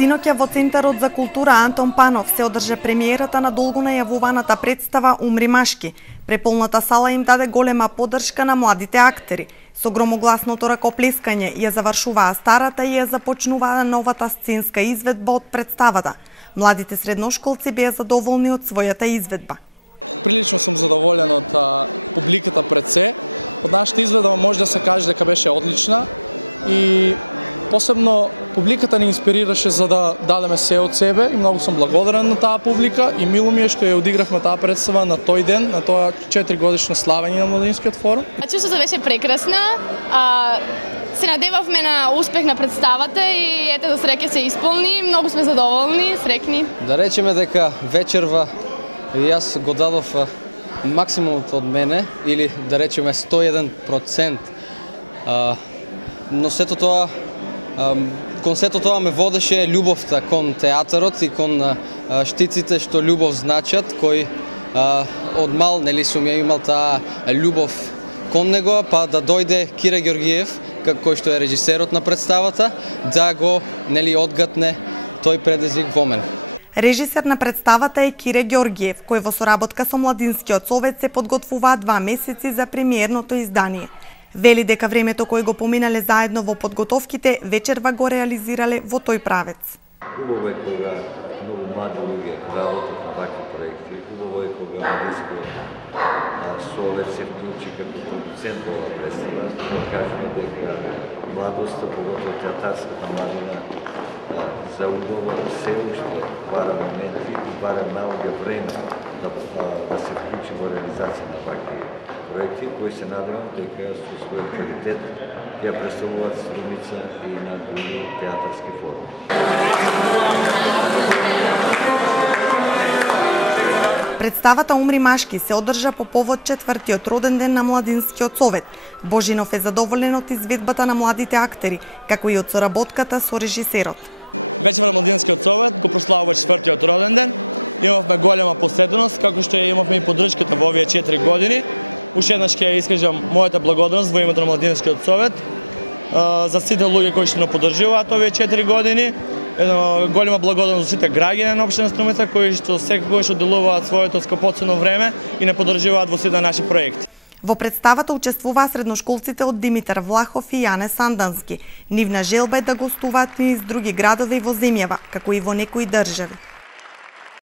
Синоќа во Центарот за култура Антон Панов се одржа премиерата на долго најавуваната представа Умри машки. Преполната сала им даде голема поддршка на младите актери. Со громогласното ракоплескање ја завршуваа старата и ја започнуваа новата сценска изведба од представата. Младите средношколци беа задоволни од својата изведба. Прилично сум задоволен од публиката пред се. Од нашата изведба може да се каже дека беше одлична и посебно публиката ни инспирираше за да дадеме се од себе и многу сум благодарен на таа публика и мило ми е што ја одигравме таа представа на тој ден, на тоа 4-годишно славење на Младинскиот форум. Чувството беше прекрасна. Се надевавме на успех на представата и ете до среќа се исполни. Многу сме задоволни, срекни. Да речеме дека вечерва и јас го дадов максимумот од мене или да речеме 101%. Но сето тоа кон сето тоа ме водеше љубовта кон театарот и кон штиците што љубов значат, кои од мал нели сум ја имал таа љубов кон него, па да дојде Кире Ѓоргиев, кој што е режисерот на представата, да го нели одгатне тој предизвик во мене. Режисер на представата е Кире Ѓоргиев, кој во соработка со Младинскиот совет се подготвуваа 2 месеци за премиерното издание. Вели дека времето кој го поминале заедно во подготовките, вечерва го реализирале во тој правец. Убаво е кога многу млади луѓе работат на вакви проекти. Убаво е кога Младинскиот совет се вклучи како продуцент во оваа представа. Да кажеме дека младоста, поготово театарската младина, за убаво се уште бара моменти и бара наоѓа време да се вклучи во реализација на вакви проекти кои се надевам дека со својот квалитет ја представуваат Струмица и на други театарски форуми. Представата Умри машки се одржа по повод 4-тиот роден ден на Младинскиот совет. Божинов е задоволен од изведбата на младите актери, како и од соработката со режисерот. Вечерва на Младинскиот совет го прославува 4-тиот роден ден. Имавме голема поседеност, како што ја имавме и поддршката во овие 4 години. Уште еднаш ќе искажам мојата благодарност во името на Младинскиот совет за сите луѓе кои што не поддржуваат овие 4 години. Една голема благодарност за сите граѓани на општина Струмица кои што секогаш одделуваат своето скопоцено време и не поддржуваат во сите наши проекти. Во представата учествуваа средношколците од Димитар Влахов и Јане Сандански. Нивна желба е да гостуваат низ други градови во земјава, како и во некои држави.